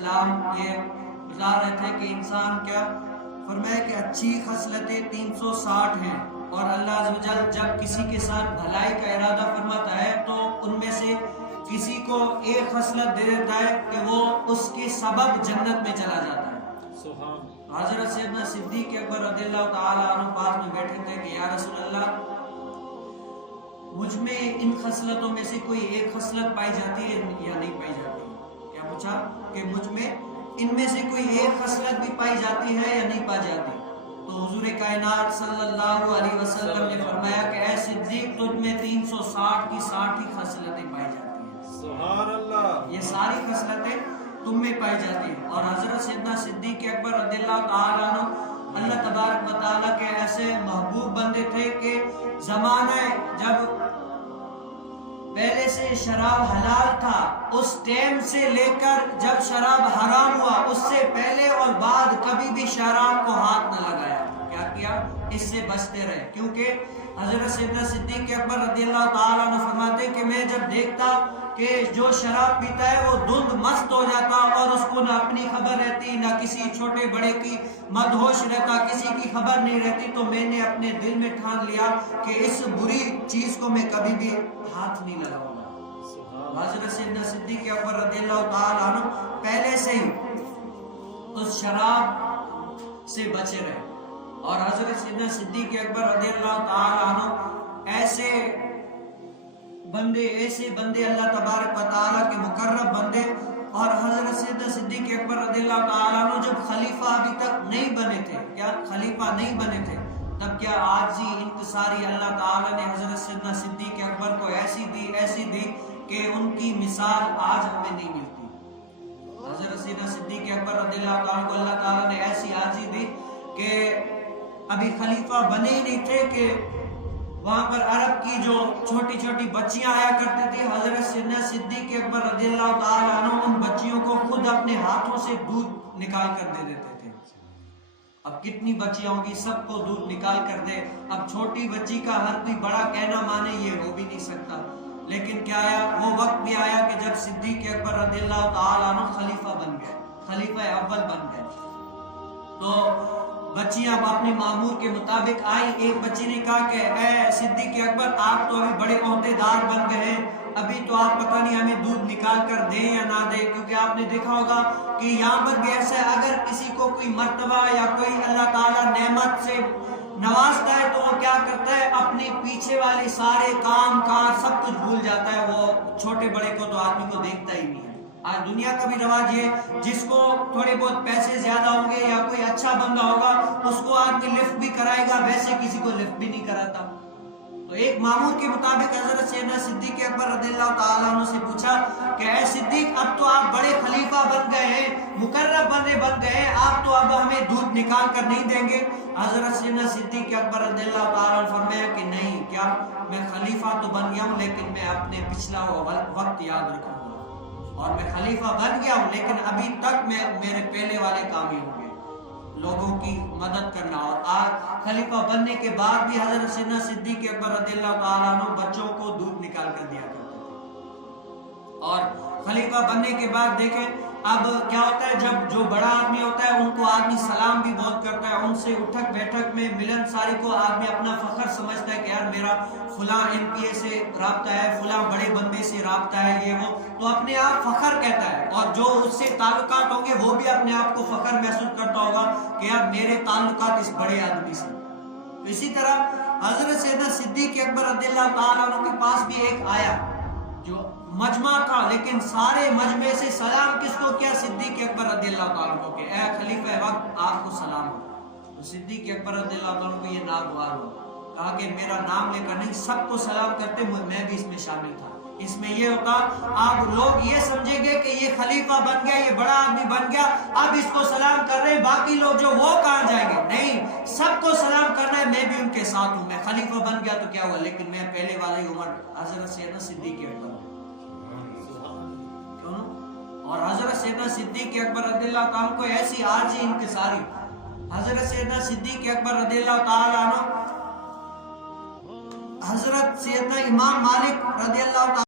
السلام یہ بتا رہے تھے کہ انسان کیا فرمایا کہ اچھی خصلتیں 360 ہیں، اور اللہ عز و جل جب کسی کے ساتھ بھلائی کا ارادہ فرماتا ہے تو ان میں سے کسی کو ایک خصلت دے دیتا ہے کہ وہ اس کے سبب جنت میں چلا جاتا ہے۔ حضرت سیدنا صدیق اکبر رضی اللہ تعالیٰ عنہ پاس میں بیٹھے تھے کہ یا رسول اللہ، مجھ میں ان خصلتوں میں سے کوئی ایک خصلت پائی جاتی ہے یا نہیں پائی جاتی؟ کیا پوچھا کہ مجھ میں ان میں سے کوئی ایک خصلت بھی پائی جاتی ہے یا نہیں پائی جاتی؟ تو حضور کائنات صلی اللہ علیہ وسلم نے فرمایا کہ اے صدیق، تجھ میں 360 کی 60 خصلتیں پائی جاتی ہیں۔ سبحان اللہ، یہ ساری خصلتیں تم میں پائی جاتی ہیں۔ اور حضرت سیدنا صدیق اکبر رضی اللہ تعالیٰ عنہ اللہ تبارک و تعالیٰ کے ایسے محبوب بندے تھے کہ زمانہ جب پہلے سے شراب حلال تھا اس ٹائم سے لے کر جب شراب حرام ہوا اس سے پہلے اور بعد کبھی بھی شراب کو ہاتھ نہ لگایا۔ کیا کیا؟ اس سے بچتے رہے، کیونکہ حضرت سیدنا صدیق اکبر رضی اللہ تعالیٰ عنہ فرماتے کہ میں جب دیکھتا کہ جو شراب پیتا ہے وہ دھند مست ہو جاتا اور اس کو نہ اپنی خبر رہتی، نہ کسی چھوٹے بڑے کی مدہوش رہتا، کسی کی خبر نہیں رہتی، تو میں نے اپنے دل میں ٹھان لیا کہ اس بری چیز کو میں کبھی بھی ہاتھ نہیں لگاؤں گا۔ حضرت سیدنا صدیق اکبر رضی اللہ تعالیٰ عنہ پہلے سے ہی اس شراب سے بچے رہے، اور حضرت سیدنا صدیق اکبر رضی اللہ تعالیٰ عنہ ایسے بندے اللہ تبارک و تعالیٰ کے مقرب بندے۔ اور حضرت سیدنا صدیق اکبر رضی اللہ تعالیٰ عنہ جب خلیفہ ابھی تک نہیں بنے تھے، کیا خلیفہ نہیں بنے تھے، تب کیا عاجزی انکساری اللہ تعالیٰ نے حضرت سیدنا صدیق اکبر کو ایسی دی کہ ان کی مثال آج ہمیں نہیں ملتی۔ حضرت سیدنا صدیق اکبر رضی اللہ تعالیٰ کو اللہ تعالیٰ نے ایسی عاجزی دی کہ ابھی خلیفہ بنے ہی نہیں تھے کہ وہاں پر عرب کی جو چھوٹی چھوٹی بچیاں آیا کرتی تھی، حضرت سیدنا صدیق اکبر رضی اللہ تعالیٰ عنہ ان بچیوں کو خود اپنے ہاتھوں سے دودھ نکال کر دے دیتے تھے۔ اب کتنی بچیاں ہوگی، سب کو دودھ نکال کر دے۔ اب چھوٹی بچی کا ہر کوئی بڑا کہنا مانے یہ ہو بھی نہیں سکتا، لیکن کیا آیا، وہ وقت بھی آیا کہ جب صدیق اکبر رضی اللہ تعالیٰ عنہ خلیفہ بن گئے، خلیفہ اول بن گئے، تو بچیاں اپنے معمور کے مطابق آئی۔ ایک بچی نے کہا کہ اے صدیق اکبر، آپ تو ابھی بڑے عہدیدار بن گئے ہیں، ابھی تو آپ پتہ نہیں ہمیں دودھ نکال کر دیں یا نہ دیں، کیونکہ آپ نے دیکھا ہوگا کہ یہاں پر بھی ایسا ہے، اگر کسی کو کوئی مرتبہ یا کوئی اللہ تعالیٰ نعمت سے نوازتا ہے تو وہ کیا کرتا ہے، اپنے پیچھے والے سارے کام کاج سب کچھ بھول جاتا ہے، وہ چھوٹے بڑے کو تو آدمی کو دیکھتا ہی نہیں ہے۔ آج دنیا کا بھی رواج یہ، جس کو تھوڑے بہت پیسے زیادہ ہوں گے یا کوئی اچھا بندہ ہوگا اس کو آدمی لفٹ بھی کرائے گا، ویسے کسی کو لفٹ بھی نہیں کراتا۔ تو ایک معمول کے مطابق حضرت سیدنا صدیق اکبر رضی اللہ تعالیٰ عنہ سے پوچھا کہ اے صدیق، اب تو آپ بڑے خلیفہ بن گئے ہیں، مقرب بندے بن گئے ہیں، آپ تو اب ہمیں دودھ نکال کر نہیں دیں گے؟ حضرت سیدنا صدیق اکبر رضی اللہ تعالیٰ عنہ فرمایا کہ نہیں، کیا میں خلیفہ تو بن گیا ہوں لیکن میں اپنے پچھلا وقت یاد رکھوں گا، اور میں خلیفہ بن گیا ہوں لیکن ابھی تک میرے پہلے والے کام ہی ہوں گے، لوگوں کی مدد کرنا۔ اور آج خلیفہ بننے کے بعد بھی حضرت سیدنا صدیق اکبر رضی اللہ تعالیٰ عنہ بچوں کو دودھ نکال کر دیا کرتے تھے۔ اور خلیفہ بننے کے بعد دیکھیں اب کیا ہوتا ہے، جب جو بڑا آدمی ہوتا ہے ان کو آدمی سلام بھی بہت کرتا ہے، ان سے اٹھک بیٹھک میں ملن ساری کو آدمی اپنا فخر سمجھتا ہے کہ یار میرا فلاں MPA سے رابطہ ہے، فلاں بڑے بندے سے رابطہ ہے، یہ وہ، تو اپنے آپ فخر کہتا ہے، اور جو اس سے تعلقات ہوں گے وہ بھی اپنے آپ کو فخر محسوس کرتا ہوگا کہ یار میرے تعلقات اس بڑے آدمی سے۔ تو اسی طرح حضرت سیدنا صدیق اکبر رضی اللہ تعالیٰ عنہ کے پاس بھی ایک آیا جو مجمع تھا، لیکن سارے مجمع سے سلام کس کو کیا؟ صدیق اکبر رضی اللہ تعالیٰ عنہ کو کہ اے خلیفہ وقت آپ کو سلام ہو۔ تو صدیق اکبر رضی اللہ تعالیٰ عنہ کو یہ ناگوار ہو، کہا کہ میرا نام لے کر نہیں، سب کو سلام کرتے، میں بھی اس میں شامل تھا۔ اس میں یہ ہوتا آپ لوگ یہ سمجھیں گے کہ یہ خلیفہ بن گیا، یہ بڑا آدمی بن گیا، اب اس کو سلام کر رہے ہیں، باقی لوگ جو وہ کہاں جائیں گے؟ نہیں، سب کو سلام کرنا ہے، میں بھی ان کے ساتھ ہوں، میں خلیفہ بن گیا تو کیا ہوا، لیکن میں پہلے والی عمر حضرت سیدنا صدیق اکبر۔ اور حضرت سیدنا صدیق اکبر رضی اللہ تعالیٰ کو ایسی عاجزی انکساری، حضرت سیدنا صدیق اکبر رضی اللہ تعالیٰ عنہ، حضرت سیدنا امام مالک رضی اللہ تعالیٰ